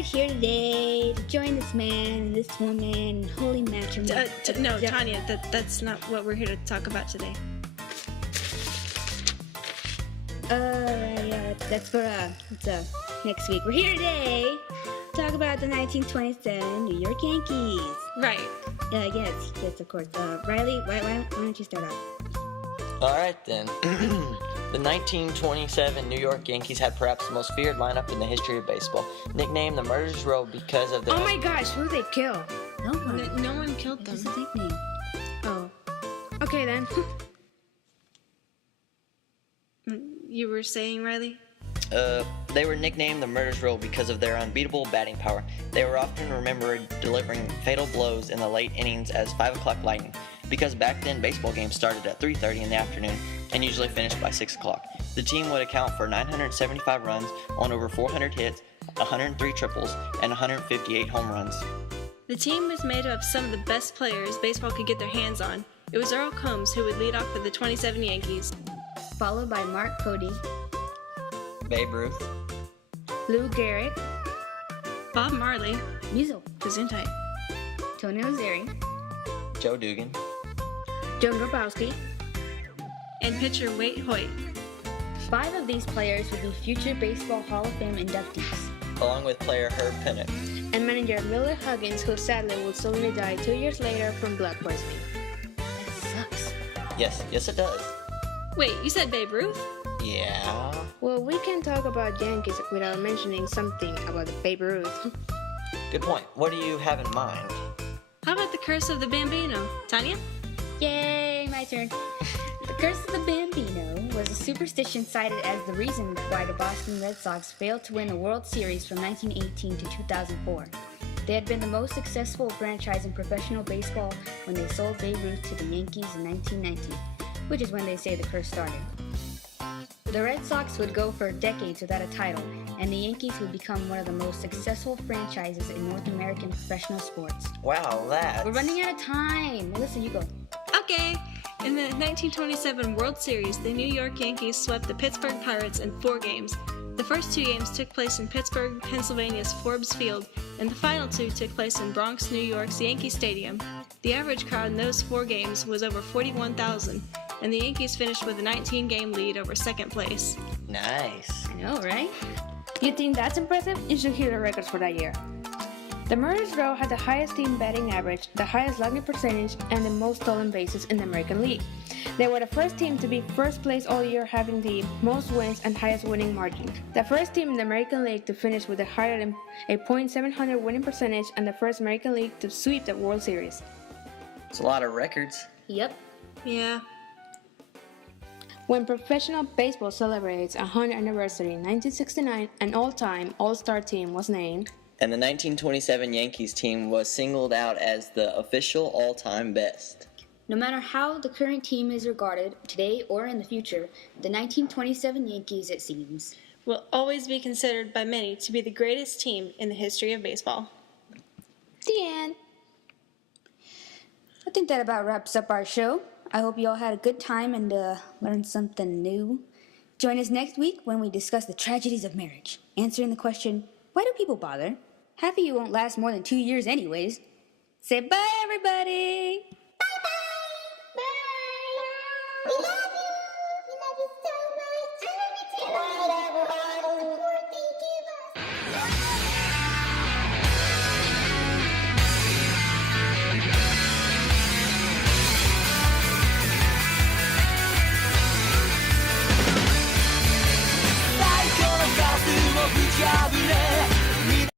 gathered here today to join this man and this woman in holy matrimony. No, Tanya, that's not what we're here to talk about today. That's for next week. We're here today to talk about the 1927 New York Yankees. Right. Yes, of course. Riley, why don't you start off? All right, then. The 1927 New York Yankees had perhaps the most feared lineup in the history of baseball, nicknamed the Murderers Row because of their... Oh my gosh, who did they kill? No one. No one killed them. It's just a nickname. Oh. Okay, then. You were saying, Riley? They were nicknamed the Murderers Row because of their unbeatable batting power. They were often remembered delivering fatal blows in the late innings as 5 o'clock lightning, because back then baseball games started at 3:30 in the afternoon and usually finished by 6 o'clock. The team would account for 975 runs on over 400 hits, 103 triples, and 158 home runs. The team was made up of some of the best players baseball could get their hands on. It was Earl Combs who would lead off for the 27 Yankees. Followed by Mark Cody, Babe Ruth, Lou Gehrig, Bob Marley, Musil, Gesundheit, Tony Ozeri, Joe Dugan, Joe Grabowski. and pitcher Wade Hoyt. 5 of these players would be future Baseball Hall of Fame inductees. along with player Herb Pennock. And manager Miller Huggins, who sadly would suddenly die 2 years later from blood poisoning. That sucks. Yes it does. Wait, you said Babe Ruth? Yeah. Well, we can't talk about Yankees without mentioning something about the Babe Ruth. Good point. What do you have in mind? How about the Curse of the Bambino? Tanya? Yay, my turn. The Curse of the Bambino was a superstition cited as the reason why the Boston Red Sox failed to win the World Series from 1918 to 2004. They had been the most successful franchise in professional baseball when they sold Babe Ruth to the Yankees in 1919, which is when they say the curse started. The Red Sox would go for decades without a title, and the Yankees would become one of the most successful franchises in North American professional sports. Wow, that's... We're running out of time. Melissa, you go. Okay. In the 1927 World Series, the New York Yankees swept the Pittsburgh Pirates in 4 games. The first 2 games took place in Pittsburgh, Pennsylvania's Forbes Field, and the final 2 took place in Bronx, New York's Yankee Stadium. The average crowd in those 4 games was over 41,000, and the Yankees finished with a 19-game lead over second place. Nice. I know, right? You think that's impressive? You should hear the records for that year. The Murderers Row had the highest team batting average, the highest slugging percentage, and the most stolen bases in the American League. They were the first team to be first place all year, having the most wins and highest winning margin. The first team in the American League to finish with a higher than a .700 winning percentage, and the first American League to sweep the World Series. It's a lot of records. Yep. Yeah. When professional baseball celebrates a 100th anniversary in 1969, an all-time All-Star team was named, And the 1927 Yankees team was singled out as the official all-time best. No matter how the current team is regarded, today or in the future, the 1927 Yankees, it seems, Will always be considered by many to be the greatest team in the history of baseball. the end. I think that about wraps up our show. I hope you all had a good time and learned something new. Join us next week when we discuss the tragedies of marriage, answering the question, why do people bother? Half of you won't last more than 2 years anyways. Say bye, everybody! Bye-bye! Bye!